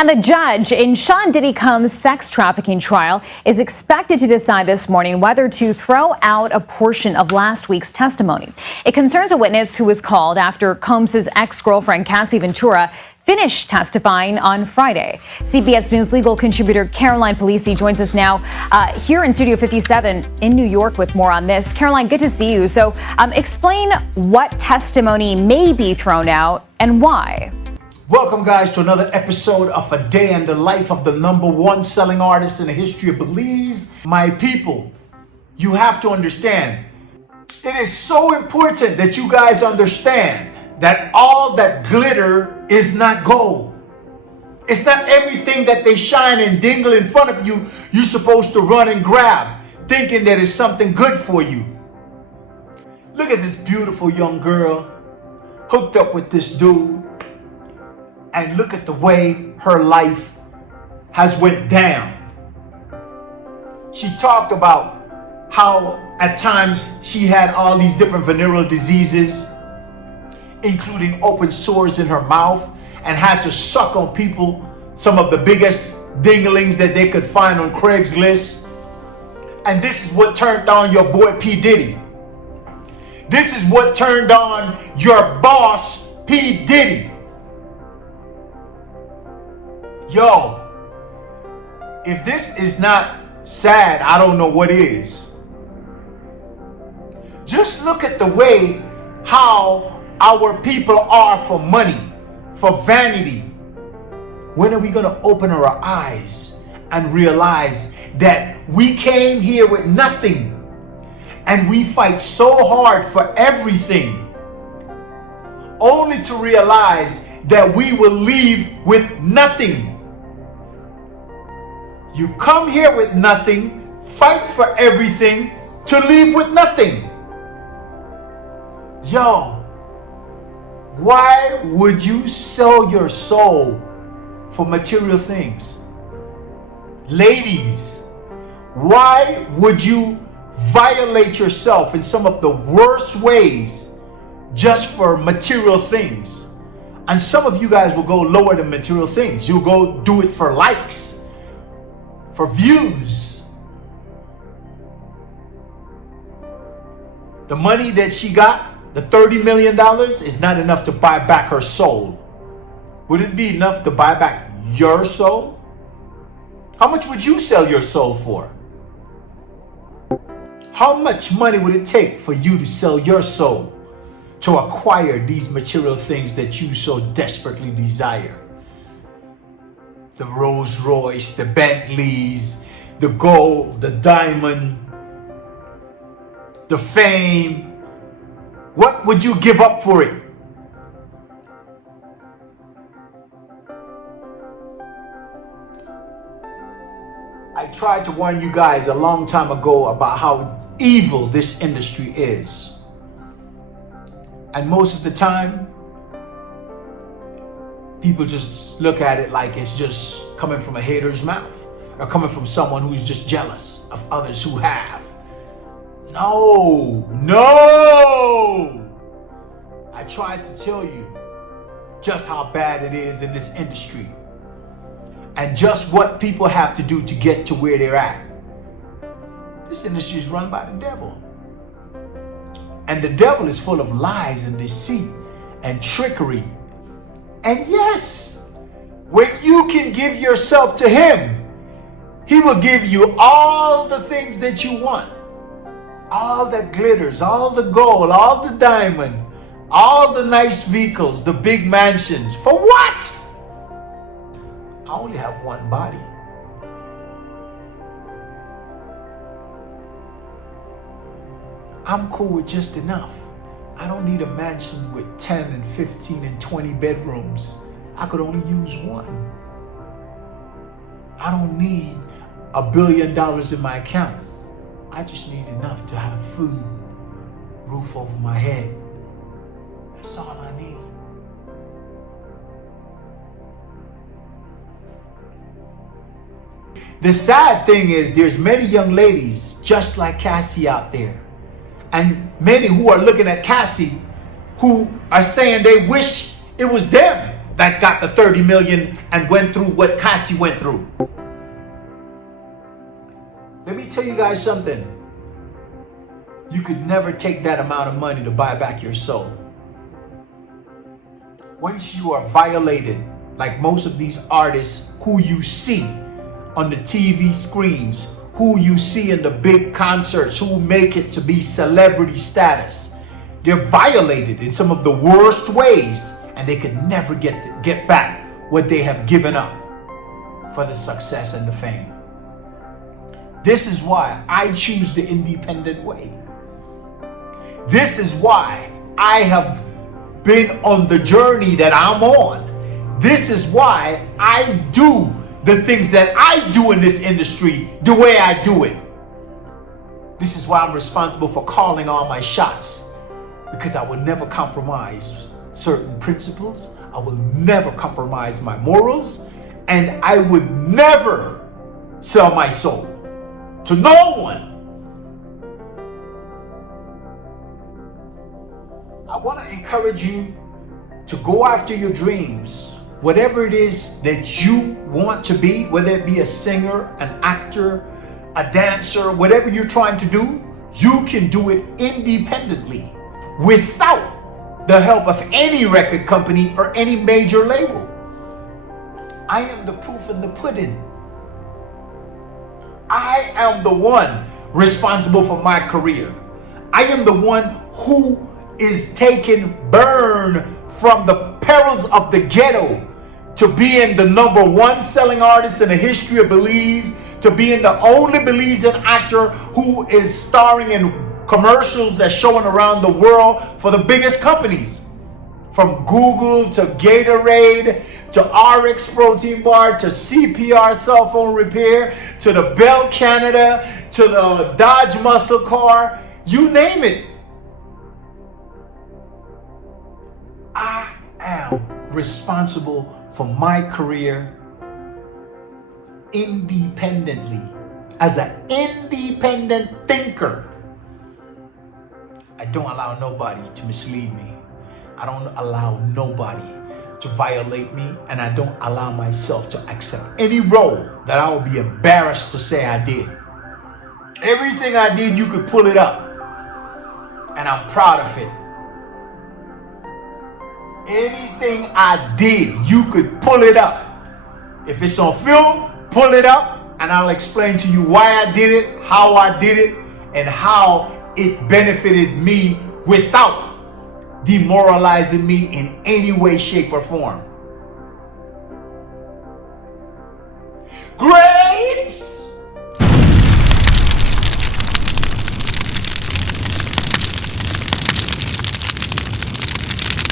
And the judge in Diddy Combs' sex trafficking trial is expected to decide this morning whether to throw out a portion of last week's testimony. It concerns a witness who was called after Combs' ex-girlfriend Cassie Ventura finished testifying on Friday. CBS News legal contributor Caroline Polisi joins us now here in Studio 57 in New York with more on this. Caroline, good to see you. So explain what testimony may be thrown out and why. Welcome, guys, to another episode of A Day in the Life of the #1 selling artist in the history of Belize. My people, you have to understand, it is so important that you guys understand that all that glitter is not gold. It's not everything that they shine and dingle in front of you, you're supposed to run and grab, thinking that it's something good for you. Look at this beautiful young girl hooked up with this dude. And look at the way her life has went down. She talked about how at times she had all these different venereal diseases, including open sores in her mouth, and had to suck on people, some of the biggest dinglings that they could find on Craigslist. And this is what turned on your boy Pdiddy. This is what turned on your boss Pdiddy. Yo, if this is not sad, I don't know what is. Just look at the way how our people are for money, for vanity. When are we going to open our eyes and realize that we came here with nothing and we fight so hard for everything, only to realize that we will leave with nothing? You come here with nothing, fight for everything, to leave with nothing. Yo, why would you sell your soul for material things? Ladies, why would you violate yourself in some of the worst ways just for material things? And some of you guys will go lower than material things. You'll go do it for likes, for views. The money that she got, the $30 million, is not enough to buy back her soul. Would it be enough to buy back your soul? How much would you sell your soul for? How much money would it take for you to sell your soul to acquire these material things that you so desperately desire? The Rolls Royce, the Bentleys, the gold, the diamond, the fame. What would you give up for it? I tried to warn you guys a long time ago about how evil this industry is. And most of the time, people just look at it like it's just coming from a hater's mouth, or coming from someone who's just jealous of others who have. No. I tried to tell you just how bad it is in this industry, and just what people have to do to get to where they're at. This industry is run by the devil. And the devil is full of lies and deceit and trickery. And yes, when you can give yourself to him, he will give you all the things that you want. All that glitters, all the gold, all the diamond, all the nice vehicles, the big mansions. For what? I only have one body. I'm cool with just enough. I don't need a mansion with 10 and 15 and 20 bedrooms. I could only use one. I don't need $1 billion in my account. I just need enough to have food, roof over my head. That's all I need. The sad thing is there's many young ladies just like Cassie out there. And many who are looking at Cassie who are saying they wish it was them that got the 30 million and went through what Cassie went through. Let me tell you guys something. You could never take that amount of money to buy back your soul. Once you are violated, like most of these artists who you see on the TV screens, who you see in the big concerts, who make it to be celebrity status, they're violated in some of the worst ways, and they could never get back what they have given up for the success and the fame. This is why I choose the independent way. This is why I have been on the journey that I'm on. This is why I do the things that I do in this industry the way I do it. This is why I'm responsible for calling all my shots, because I will never compromise certain principles. I will never compromise my morals, and I would never sell my soul to no one. I want to encourage you to go after your dreams. Whatever it is that you want to be, whether it be a singer, an actor, a dancer, whatever you're trying to do, you can do it independently without the help of any record company or any major label. I am the proof in the pudding. I am the one responsible for my career. I am the one who is taking Berne from the perils of the ghetto to being the #1 selling artist in the history of Belize, to being the only Belizean actor who is starring in commercials that's showing around the world for the biggest companies, from Google to Gatorade to RX protein bar to CPR cell phone repair to the Bell Canada to the Dodge muscle car, you name it. I am responsible for my career independently. As an independent thinker, I don't allow nobody to mislead me. I don't allow nobody to violate me, and I don't allow myself to accept any role that I will be embarrassed to say I did. Everything I did, you could pull it up, and I'm proud of it. Anything I did, you could pull it up. If it's on film, pull it up, and I'll explain to you why I did it, how I did it, and how it benefited me without demoralizing me in any way, shape, or form.